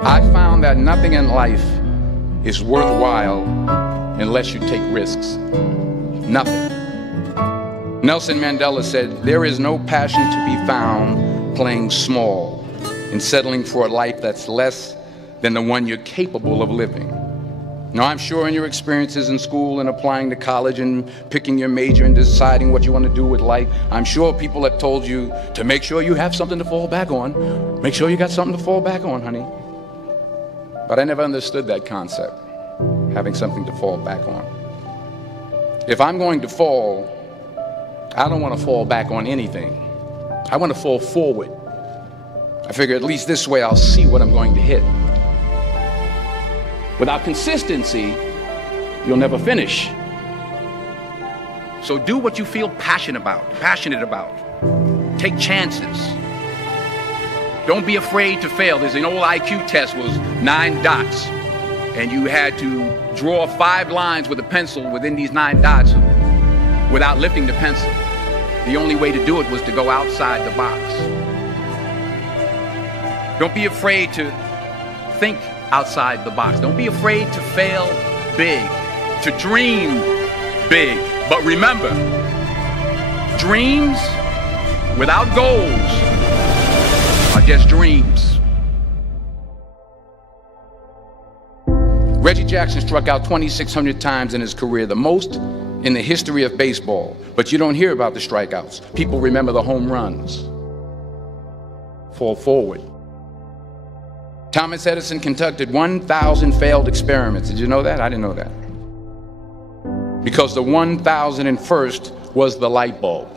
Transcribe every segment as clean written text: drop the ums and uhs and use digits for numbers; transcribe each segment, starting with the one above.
I found that nothing in life is worthwhile unless you take risks. Nothing. Nelson Mandela said, "There is no passion to be found playing small and settling for a life that's less than the one you're capable of living." Now, I'm sure in your experiences in school and applying to college and picking your major and deciding what you want to do with life, I'm sure people have told you to make sure you have something to fall back on. Make sure you got something to fall back on, honey. But I never understood that concept, having something to fall back on. If I'm going to fall, I don't want to fall back on anything. I want to fall forward. I figure at least this way I'll see what I'm going to hit. Without consistency, you'll never finish. So do what you feel passionate about. Take chances. Don't be afraid to fail. There's an old IQ test, was 9 dots. And you had to draw 5 lines with a pencil within these 9 dots without lifting the pencil. The only way to do it was to go outside the box. Don't be afraid to think outside the box. Don't be afraid to fail big, to dream big. But remember, dreams without goals are just dreams. Reggie Jackson struck out 2,600 times in his career, the most in the history of baseball. But you don't hear about the strikeouts. People remember the home runs. Fall forward. Thomas Edison conducted 1,000 failed experiments. Did you know that? I didn't know that. Because the 1,001st was the light bulb.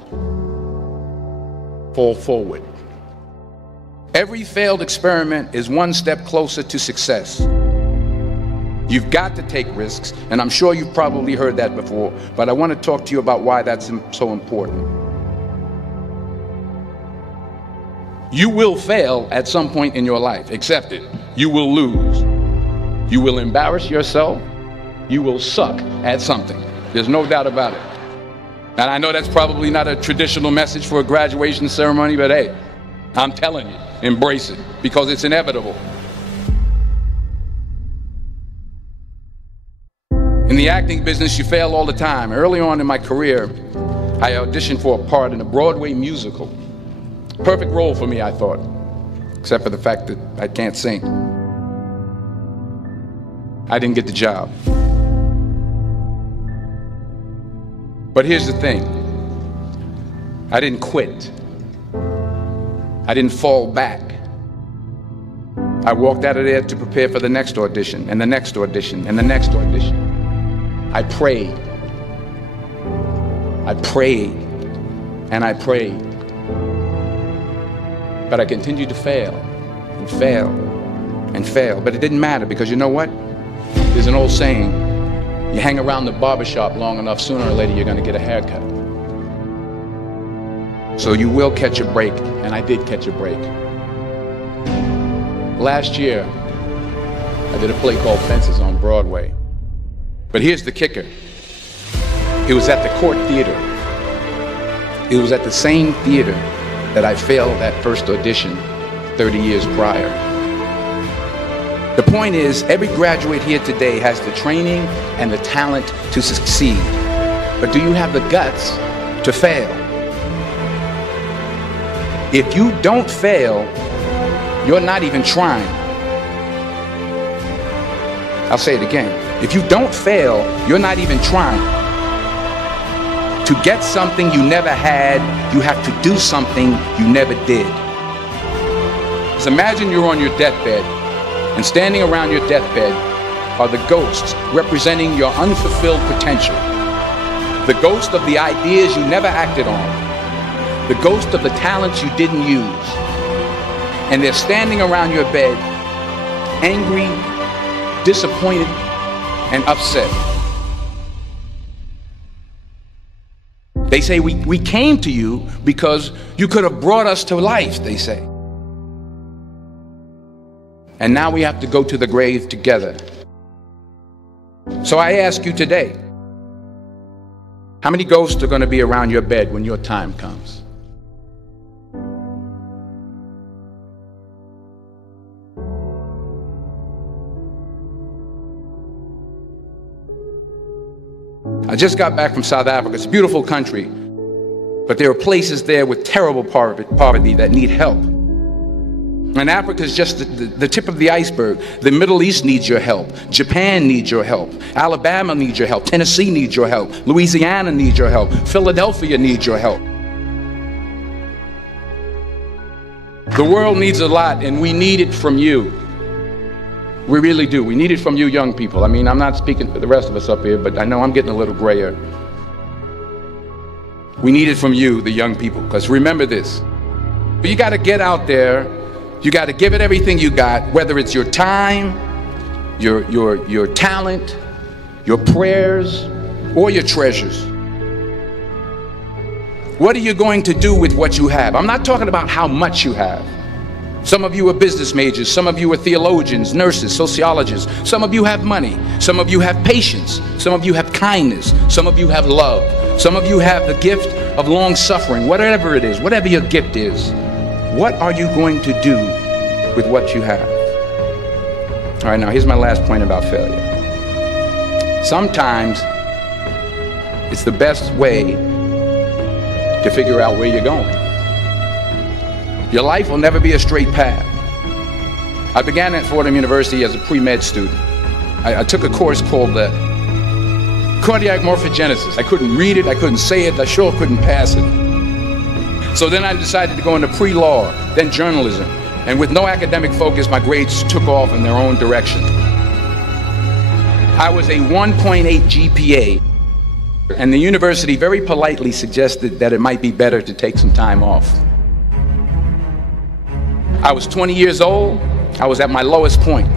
Fall forward. Every failed experiment is one step closer to success. You've got to take risks, and I'm sure you've probably heard that before, but I want to talk to you about why that's so important. You will fail at some point in your life. Accept it. You will lose. You will embarrass yourself. You will suck at something. There's no doubt about it. And I know that's probably not a traditional message for a graduation ceremony, but hey, I'm telling you, embrace it, because it's inevitable. In the acting business, you fail all the time. Early on in my career, I auditioned for a part in a Broadway musical. Perfect role for me, I thought, except for the fact that I can't sing. I didn't get the job. But here's the thing. I didn't quit. I didn't fall back. I walked out of there to prepare for the next audition, and the next audition, and the next audition. I prayed. I prayed, and I prayed. But I continued to fail, and fail, and fail. But it didn't matter, because you know what? There's an old saying, you hang around the barbershop long enough, sooner or later you're going to get a haircut. So you will catch a break, and I did catch a break. Last year, I did a play called Fences on Broadway. But here's the kicker. It was at the Court Theater. It was at the same theater that I failed that first audition 30 years prior. The point is, every graduate here today has the training and the talent to succeed. But do you have the guts to fail? If you don't fail, you're not even trying. I'll say it again. If you don't fail, you're not even trying. To get something you never had, you have to do something you never did. So imagine you're on your deathbed, and standing around your deathbed are the ghosts representing your unfulfilled potential. The ghost of the ideas you never acted on. The ghost of the talents you didn't use. And they're standing around your bed, angry, disappointed, and upset. They say, we came to you because you could have brought us to life, they say. And now we have to go to the grave together. So I ask you today, how many ghosts are going to be around your bed when your time comes? I just got back from South Africa. It's a beautiful country, but there are places there with terrible poverty that need help. And Africa is just the tip of the iceberg. The Middle East needs your help. Japan needs your help. Alabama needs your help. Tennessee needs your help. Louisiana needs your help. Philadelphia needs your help. The world needs a lot, and we need it from you. We really do. We need it from you young people. I mean, I'm not speaking for the rest of us up here, but I know I'm getting a little grayer. We need it from you, the young people, because remember this. You got to get out there. You got to give it everything you got, whether it's your time, your talent, your prayers, or your treasures. What are you going to do with what you have? I'm not talking about how much you have. Some of you are business majors, some of you are theologians, nurses, sociologists. Some of you have money, some of you have patience, some of you have kindness, some of you have love, some of you have the gift of long suffering. Whatever it is, whatever your gift is, what are you going to do with what you have? All right, now here's my last point about failure. Sometimes it's the best way to figure out where you're going. Your life will never be a straight path. I began at Fordham University as a pre-med student. I took a course called cardiac morphogenesis. I couldn't read it, I couldn't say it, I sure couldn't pass it. So then I decided to go into pre-law, then journalism. And with no academic focus, my grades took off in their own direction. I was a 1.8 GPA, and the university very politely suggested that it might be better to take some time off. I was 20 years old, I was at my lowest point.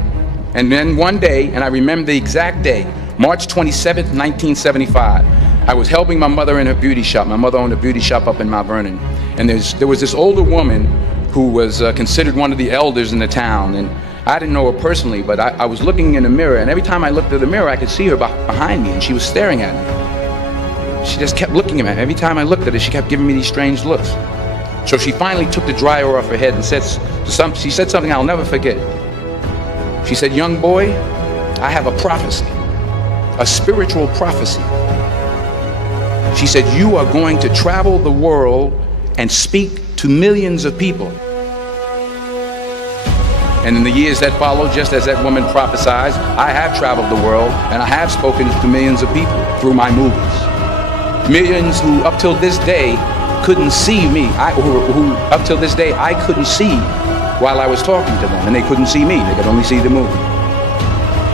And then one day, and I remember the exact day, March 27th, 1975, I was helping my mother in her beauty shop. My mother owned a beauty shop up in Mount Vernon. And there was this older woman who was considered one of the elders in the town. And I didn't know her personally, but I was looking in the mirror, and every time I looked at the mirror, I could see her behind me, and she was staring at me. She just kept looking at me. Every time I looked at her, she kept giving me these strange looks. So she finally took the dryer off her head and she said something I'll never forget. She said, "Young boy, I have a prophecy, a spiritual prophecy." She said, "You are going to travel the world and speak to millions of people." And in the years that followed, just as that woman prophesied, I have traveled the world and I have spoken to millions of people through my movies. Millions who up till this day couldn't see me, who up till this day I couldn't see while I was talking to them, and they couldn't see me, they could only see the movie.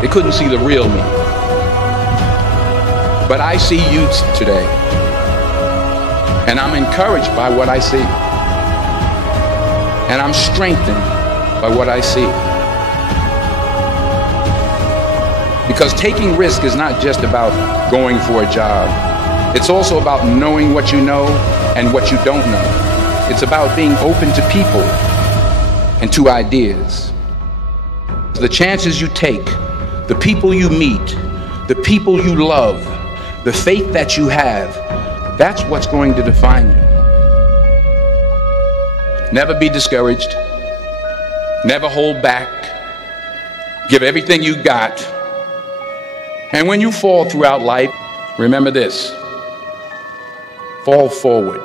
They couldn't see the real me. But I see you today, and I'm encouraged by what I see, and I'm strengthened by what I see. Because taking risk is not just about going for a job. It's also about knowing what you know and what you don't know. It's about being open to people and to ideas. The chances you take, the people you meet, the people you love, the faith that you have, that's what's going to define you. Never be discouraged. Never hold back. Give everything you got. And when you fall throughout life, remember this: fall forward.